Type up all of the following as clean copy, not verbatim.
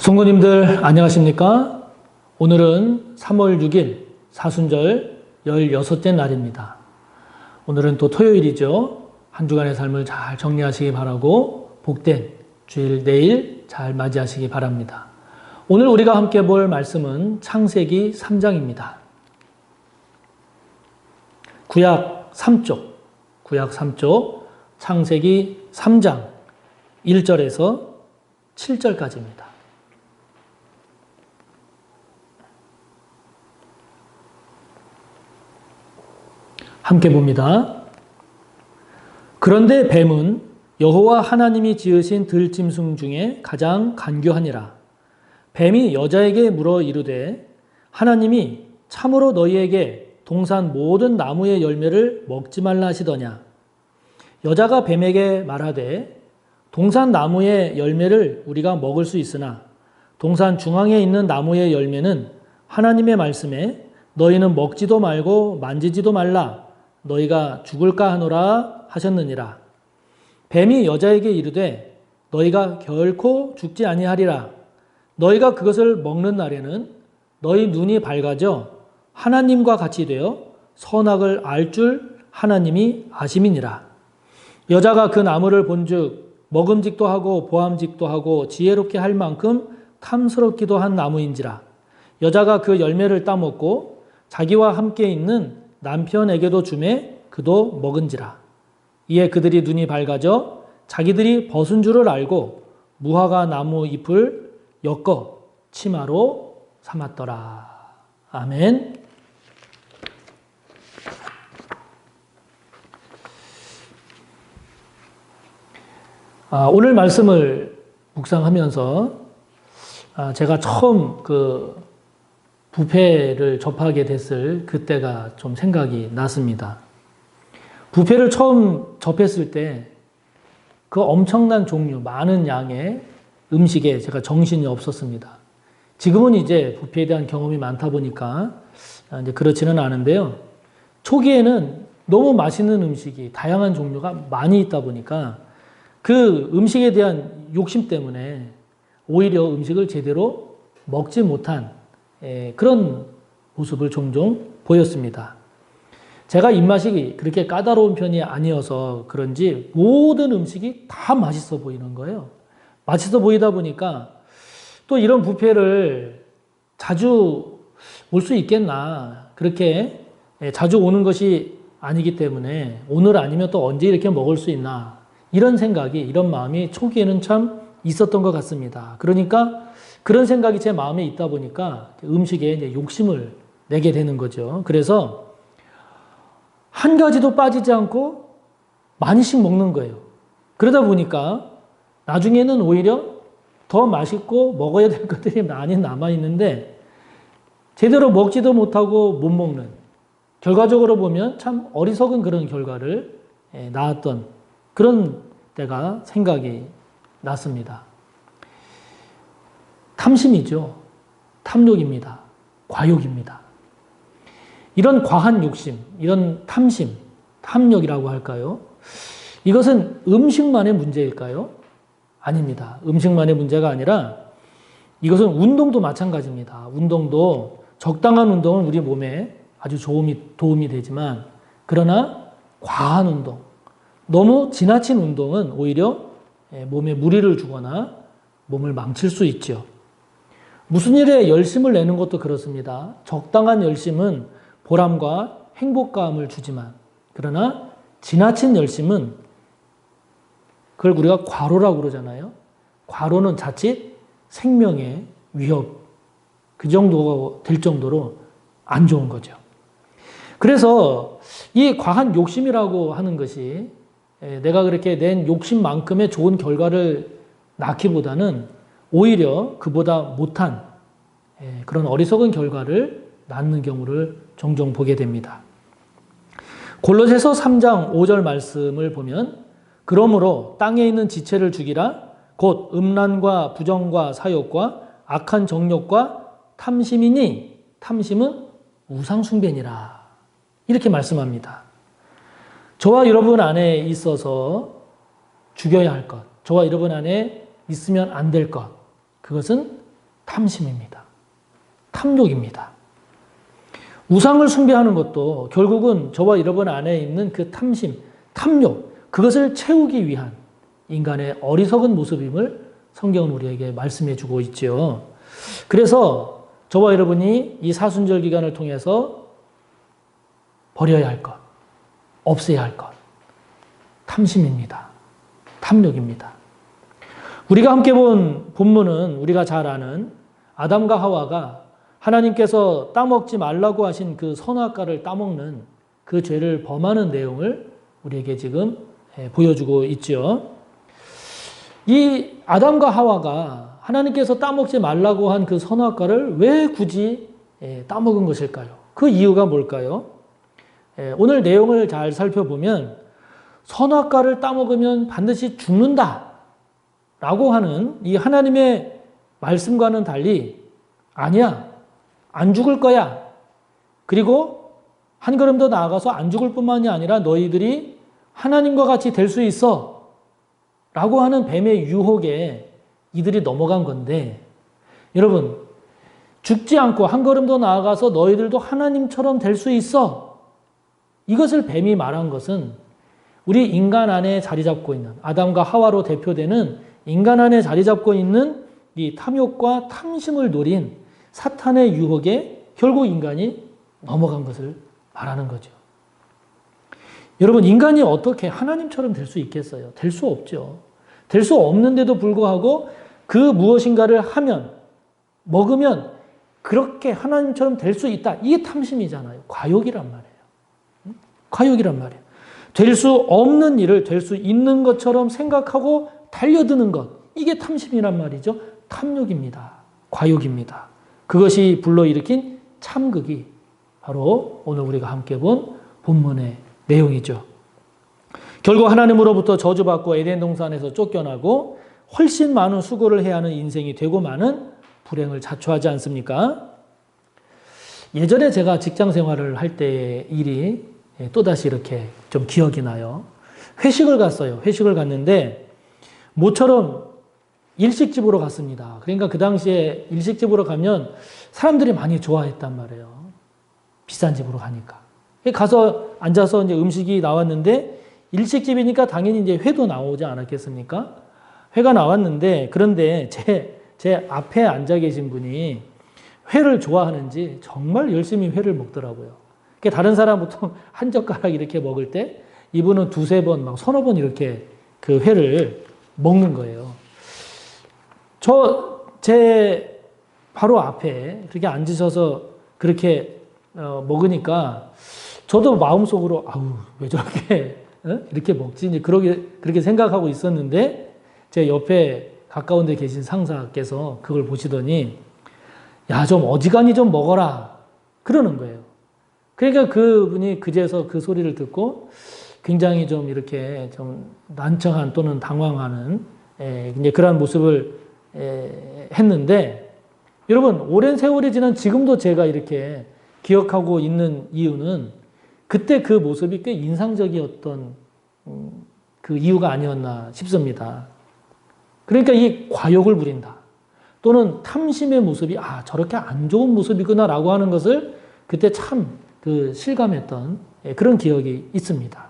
성도님들 안녕하십니까? 오늘은 3월 6일 사순절 16째 날입니다. 오늘은 또 토요일이죠. 한 주간의 삶을 잘 정리하시기 바라고 복된 주일 내일 잘 맞이하시기 바랍니다. 오늘 우리가 함께 볼 말씀은 창세기 3장입니다. 구약 3쪽 창세기 3장 1절에서 7절까지입니다. 함께 봅니다. 그런데 뱀은 여호와 하나님이 지으신 들짐승 중에 가장 간교하니라. 뱀이 여자에게 물어 이르되 하나님이 참으로 너희에게 동산 모든 나무의 열매를 먹지 말라 하시더냐. 여자가 뱀에게 말하되 동산 나무의 열매를 우리가 먹을 수 있으나 동산 중앙에 있는 나무의 열매는 하나님의 말씀에 너희는 먹지도 말고 만지지도 말라 너희가 죽을까 하노라 하셨느니라. 뱀이 여자에게 이르되 너희가 결코 죽지 아니하리라. 너희가 그것을 먹는 날에는 너희 눈이 밝아져 하나님과 같이 되어 선악을 알 줄 하나님이 아심이니라. 여자가 그 나무를 본즉 먹음직도 하고 보암직도 하고 지혜롭게 할 만큼 탐스럽기도 한 나무인지라. 여자가 그 열매를 따먹고 자기와 함께 있는 남편에게도 주매 그도 먹은지라. 이에 그들이 눈이 밝아져 자기들이 벗은 줄을 알고 무화과 나무 잎을 엮어 치마로 삼았더라. 아멘. 오늘 말씀을 묵상하면서 제가 처음 부패를 접하게 됐을 그때가 좀 생각이 났습니다. 부패를 처음 접했을 때 그 엄청난 종류, 많은 양의 음식에 제가 정신이 없었습니다. 지금은 이제 부패에 대한 경험이 많다 보니까 이제 그렇지는 않은데요. 초기에는 너무 맛있는 음식이 다양한 종류가 많이 있다 보니까 그 음식에 대한 욕심 때문에 오히려 음식을 제대로 먹지 못한 그런 모습을 종종 보였습니다. 제가 입맛이 그렇게 까다로운 편이 아니어서 그런지 모든 음식이 다 맛있어 보이는 거예요. 맛있어 보이다 보니까 또 이런 뷔페를 자주 올 수 있겠나. 그렇게 자주 오는 것이 아니기 때문에 오늘 아니면 또 언제 이렇게 먹을 수 있나. 이런 생각이, 이런 마음이 초기에는 참 있었던 것 같습니다. 그러니까 그런 생각이 제 마음에 있다 보니까 음식에 이제 욕심을 내게 되는 거죠. 그래서 한 가지도 빠지지 않고 많이씩 먹는 거예요. 그러다 보니까 나중에는 오히려 더 맛있고 먹어야 될 것들이 많이 남아있는데 제대로 먹지도 못하고 못 먹는, 결과적으로 보면 참 어리석은 그런 결과를 낳았던 그런 때가 생각이 났습니다. 탐심이죠. 탐욕입니다. 과욕입니다. 이런 과한 욕심, 이런 탐심, 탐욕이라고 할까요? 이것은 음식만의 문제일까요? 아닙니다. 음식만의 문제가 아니라 이것은 운동도 마찬가지입니다. 운동도 적당한 운동은 우리 몸에 아주 도움이 되지만 그러나 과한 운동, 너무 지나친 운동은 오히려 몸에 무리를 주거나 몸을 망칠 수 있죠. 무슨 일에 열심을 내는 것도 그렇습니다. 적당한 열심은 보람과 행복감을 주지만 그러나 지나친 열심은 그걸 우리가 과로라고 그러잖아요. 과로는 자칫 생명의 위협, 그 정도가 될 정도로 안 좋은 거죠. 그래서 이 과한 욕심이라고 하는 것이 내가 그렇게 낸 욕심만큼의 좋은 결과를 낳기보다는 오히려 그보다 못한 그런 어리석은 결과를 낳는 경우를 종종 보게 됩니다. 골로새서 3장 5절 말씀을 보면 그러므로 땅에 있는 지체를 죽이라 곧 음란과 부정과 사욕과 악한 정욕과 탐심이니 탐심은 우상숭배니라. 이렇게 말씀합니다. 저와 여러분 안에 있어서 죽여야 할 것, 저와 여러분 안에 있으면 안 될 것, 그것은 탐심입니다. 탐욕입니다. 우상을 숭배하는 것도 결국은 저와 여러분 안에 있는 그 탐심, 탐욕, 그것을 채우기 위한 인간의 어리석은 모습임을 성경은 우리에게 말씀해 주고 있죠. 그래서 저와 여러분이 이 사순절 기간을 통해서 버려야 할 것, 없애야 할 것, 탐심입니다. 탐욕입니다. 우리가 함께 본 본문은 우리가 잘 아는 아담과 하와가 하나님께서 따먹지 말라고 하신 그 선악과를 따먹는 그 죄를 범하는 내용을 우리에게 지금 보여주고 있죠. 이 아담과 하와가 하나님께서 따먹지 말라고 한 그 선악과를 왜 굳이 따먹은 것일까요? 그 이유가 뭘까요? 오늘 내용을 잘 살펴보면 선악과를 따먹으면 반드시 죽는다 라고 하는 이 하나님의 말씀과는 달리 아니야, 안 죽을 거야. 그리고 한 걸음 더 나아가서 안 죽을 뿐만이 아니라 너희들이 하나님과 같이 될 수 있어 라고 하는 뱀의 유혹에 이들이 넘어간 건데, 여러분, 죽지 않고 한 걸음 더 나아가서 너희들도 하나님처럼 될 수 있어. 이것을 뱀이 말한 것은 우리 인간 안에 자리 잡고 있는, 아담과 하와로 대표되는 인간 안에 자리 잡고 있는 이 탐욕과 탐심을 노린 사탄의 유혹에 결국 인간이 넘어간 것을 말하는 거죠. 여러분, 인간이 어떻게 하나님처럼 될 수 있겠어요? 될 수 없죠. 될 수 없는데도 불구하고 그 무엇인가를 하면, 먹으면 그렇게 하나님처럼 될 수 있다. 이게 탐심이잖아요. 과욕이란 말이에요. 과욕이란 말이에요. 될 수 없는 일을 될 수 있는 것처럼 생각하고 달려드는 것. 이게 탐심이란 말이죠. 탐욕입니다. 과욕입니다. 그것이 불러일으킨 참극이 바로 오늘 우리가 함께 본 본문의 내용이죠. 결국 하나님으로부터 저주받고 에덴 동산에서 쫓겨나고 훨씬 많은 수고를 해야 하는 인생이 되고 많은 불행을 자초하지 않습니까? 예전에 제가 직장 생활을 할 때의 일이 또다시 이렇게 좀 기억이 나요. 회식을 갔어요. 회식을 갔는데 모처럼 일식집으로 갔습니다. 그러니까 그 당시에 일식집으로 가면 사람들이 많이 좋아했단 말이에요. 비싼 집으로 가니까. 가서 앉아서 이제 음식이 나왔는데 일식집이니까 당연히 이제 회도 나오지 않았겠습니까? 회가 나왔는데 그런데 제 앞에 앉아 계신 분이 회를 좋아하는지 정말 열심히 회를 먹더라고요. 다른 사람 보통 한 젓가락 이렇게 먹을 때 이분은 두세 번, 막 서너 번 이렇게 그 회를 먹는 거예요. 제 바로 앞에 그렇게 앉으셔서 그렇게 먹으니까 저도 마음속으로 아우 왜 저렇게 이렇게 먹지? 이제 그렇게 생각하고 있었는데 제 옆에 가까운 데 계신 상사께서 그걸 보시더니 야, 좀 어지간히 좀 먹어라 그러는 거예요. 그러니까 그분이 그제서 그 소리를 듣고 굉장히 좀 이렇게 좀 난처한 또는 당황하는 이제 그러한 모습을 했는데 여러분 오랜 세월이 지난 지금도 제가 이렇게 기억하고 있는 이유는 그때 그 모습이 꽤 인상적이었던 그 이유가 아니었나 싶습니다. 그러니까 이 과욕을 부린다 또는 탐심의 모습이 저렇게 안 좋은 모습이구나라고 하는 것을 그때 참 그 실감했던 그런 기억이 있습니다.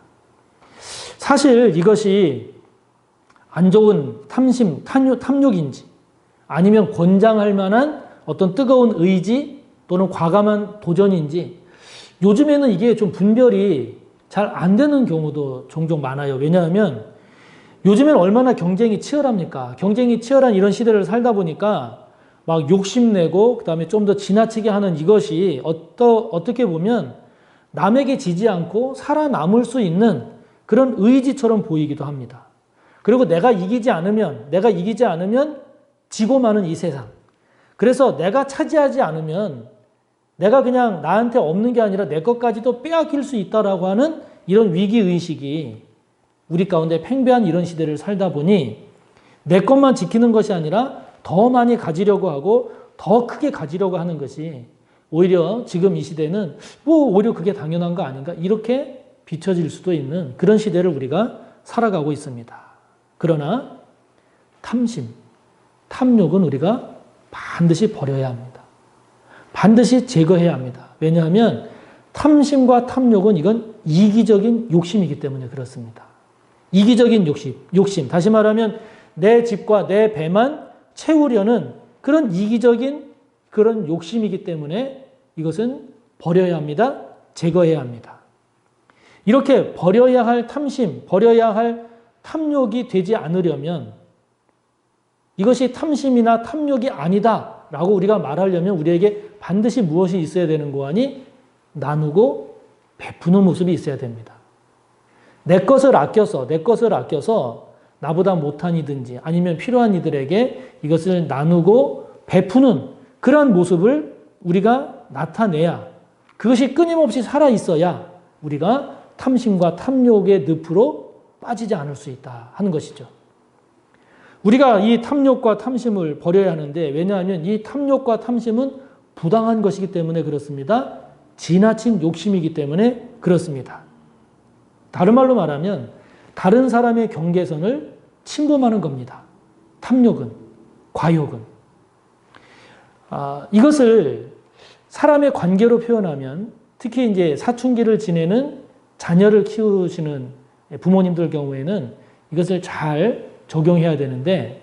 사실 이것이 안 좋은 탐심, 탐욕인지 아니면 권장할 만한 어떤 뜨거운 의지 또는 과감한 도전인지 요즘에는 이게 좀 분별이 잘 안 되는 경우도 종종 많아요. 왜냐하면 요즘에는 얼마나 경쟁이 치열합니까? 경쟁이 치열한 이런 시대를 살다 보니까 막 욕심내고 그다음에 좀 더 지나치게 하는 이것이 어떻게 보면 남에게 지지 않고 살아남을 수 있는 그런 의지처럼 보이기도 합니다. 그리고 내가 이기지 않으면 지고 마는 이 세상. 그래서 내가 차지하지 않으면 내가 그냥 나한테 없는 게 아니라 내 것까지도 빼앗길 수 있다라고 하는 이런 위기의식이 우리 가운데 팽배한 이런 시대를 살다 보니 내 것만 지키는 것이 아니라 더 많이 가지려고 하고 더 크게 가지려고 하는 것이 오히려 지금 이 시대는 오히려 그게 당연한 거 아닌가 이렇게 비춰질 수도 있는 그런 시대를 우리가 살아가고 있습니다. 그러나 탐심, 탐욕은 우리가 반드시 버려야 합니다. 반드시 제거해야 합니다. 왜냐하면 탐심과 탐욕은 이건 이기적인 욕심이기 때문에 그렇습니다. 이기적인 욕심. 다시 말하면 내 집과 내 배만 채우려는 그런 이기적인 그런 욕심이기 때문에 이것은 버려야 합니다. 제거해야 합니다. 이렇게 버려야 할 탐심, 버려야 할 탐욕이 되지 않으려면 이것이 탐심이나 탐욕이 아니다라고 우리가 말하려면 우리에게 반드시 무엇이 있어야 되는 거 아니? 나누고 베푸는 모습이 있어야 됩니다. 내 것을 아껴서 나보다 못한 이든지 아니면 필요한 이들에게 이것을 나누고 베푸는 그러한 모습을 우리가 나타내야 그것이 끊임없이 살아있어야 우리가 탐심과 탐욕의 늪으로 빠지지 않을 수 있다 하는 것이죠. 우리가 이 탐욕과 탐심을 버려야 하는데 왜냐하면 이 탐욕과 탐심은 부당한 것이기 때문에 그렇습니다. 지나친 욕심이기 때문에 그렇습니다. 다른 말로 말하면 다른 사람의 경계선을 침범하는 겁니다. 탐욕은, 과욕은. 이것을 사람의 관계로 표현하면 특히 이제 사춘기를 지내는 자녀를 키우시는 부모님들 경우에는 이것을 잘 적용해야 되는데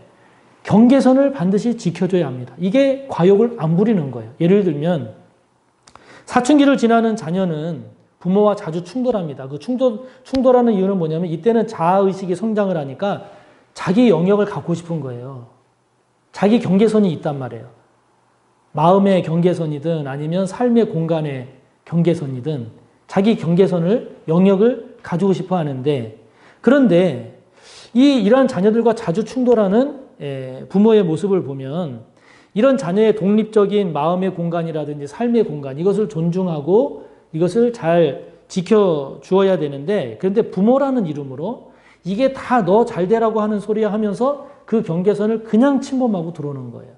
경계선을 반드시 지켜줘야 합니다. 이게 과욕을 안 부리는 거예요. 예를 들면 사춘기를 지나는 자녀는 부모와 자주 충돌합니다. 그 충돌하는 이유는 뭐냐면 이때는 자아의식이 성장을 하니까 자기 영역을 갖고 싶은 거예요. 자기 경계선이 있단 말이에요. 마음의 경계선이든 아니면 삶의 공간의 경계선이든 자기 경계선을, 영역을 가지고 싶어 하는데 그런데 이러한 자녀들과 자주 충돌하는 부모의 모습을 보면 이런 자녀의 독립적인 마음의 공간이라든지 삶의 공간 이것을 존중하고 이것을 잘 지켜주어야 되는데 그런데 부모라는 이름으로 이게 다 너 잘 되라고 하는 소리야 하면서 그 경계선을 그냥 침범하고 들어오는 거예요.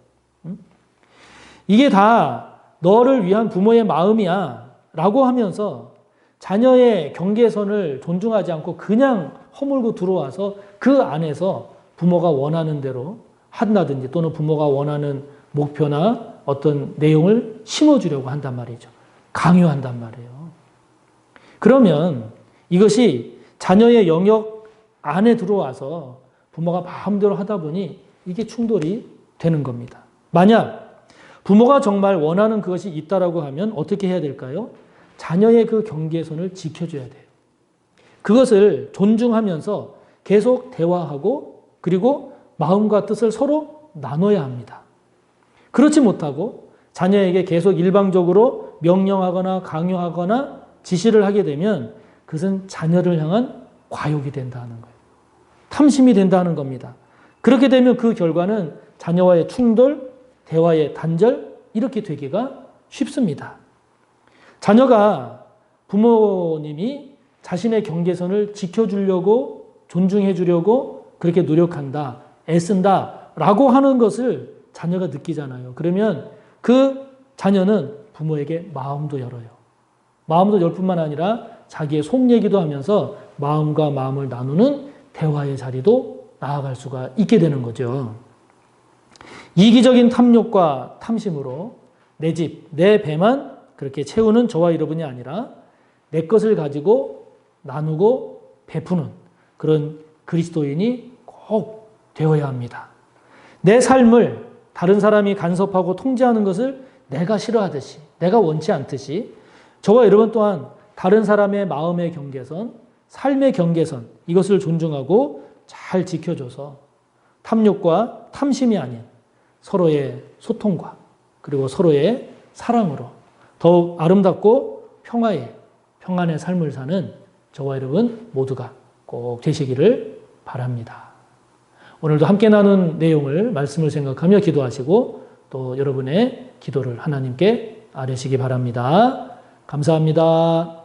이게 다 너를 위한 부모의 마음이야 라고 하면서 자녀의 경계선을 존중하지 않고 그냥 허물고 들어와서 그 안에서 부모가 원하는 대로 한다든지 또는 부모가 원하는 목표나 어떤 내용을 심어주려고 한단 말이죠. 강요한단 말이에요. 그러면 이것이 자녀의 영역 안에 들어와서 부모가 마음대로 하다 보니 이게 충돌이 되는 겁니다. 만약 부모가 정말 원하는 그것이 있다라고 하면 어떻게 해야 될까요? 자녀의 그 경계선을 지켜줘야 돼요. 그것을 존중하면서 계속 대화하고 그리고 마음과 뜻을 서로 나눠야 합니다. 그렇지 못하고 자녀에게 계속 일방적으로 명령하거나 강요하거나 지시를 하게 되면 그것은 자녀를 향한 과욕이 된다는 거예요. 탐심이 된다는 겁니다. 그렇게 되면 그 결과는 자녀와의 충돌, 대화의 단절 이렇게 되기가 쉽습니다. 자녀가 부모님이 자신의 경계선을 지켜주려고 존중해 주려고 그렇게 노력한다, 애쓴다 라고 하는 것을 자녀가 느끼잖아요. 그러면 그 자녀는 부모에게 마음도 열어요. 마음도 열 뿐만 아니라 자기의 속 얘기도 하면서 마음과 마음을 나누는 대화의 자리도 나아갈 수가 있게 되는 거죠. 이기적인 탐욕과 탐심으로 내 집, 내 배만 그렇게 채우는 저와 여러분이 아니라 내 것을 가지고 나누고 베푸는 그런 그리스도인이 꼭 되어야 합니다. 내 삶을 다른 사람이 간섭하고 통제하는 것을 내가 싫어하듯이, 내가 원치 않듯이 저와 여러분 또한 다른 사람의 마음의 경계선, 삶의 경계선 이것을 존중하고 잘 지켜줘서 탐욕과 탐심이 아닌 서로의 소통과 그리고 서로의 사랑으로 더욱 아름답고 평안의 삶을 사는 저와 여러분 모두가 꼭 되시기를 바랍니다. 오늘도 함께 나눈 내용을 말씀을 생각하며 기도하시고 또 여러분의 기도를 하나님께 아뢰시기 바랍니다. 감사합니다.